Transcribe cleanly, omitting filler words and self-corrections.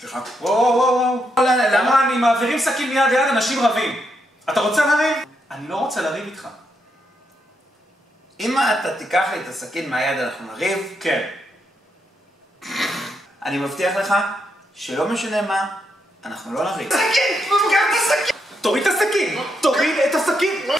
סליחה. וואו. למה? אני מעבירים סכין מיד ליד, אנשים רבים. אתה רוצה לריב? אני לא רוצה לריב איתך. אם אתה תיקח לי את הסכין מהיד אנחנו נריב, כן. אני מבטיח לך שלא משנה מה, אנחנו לא נריב. סכין! הוא לוקח את הסכין! תוריד את הסכין! תוריד את הסכין!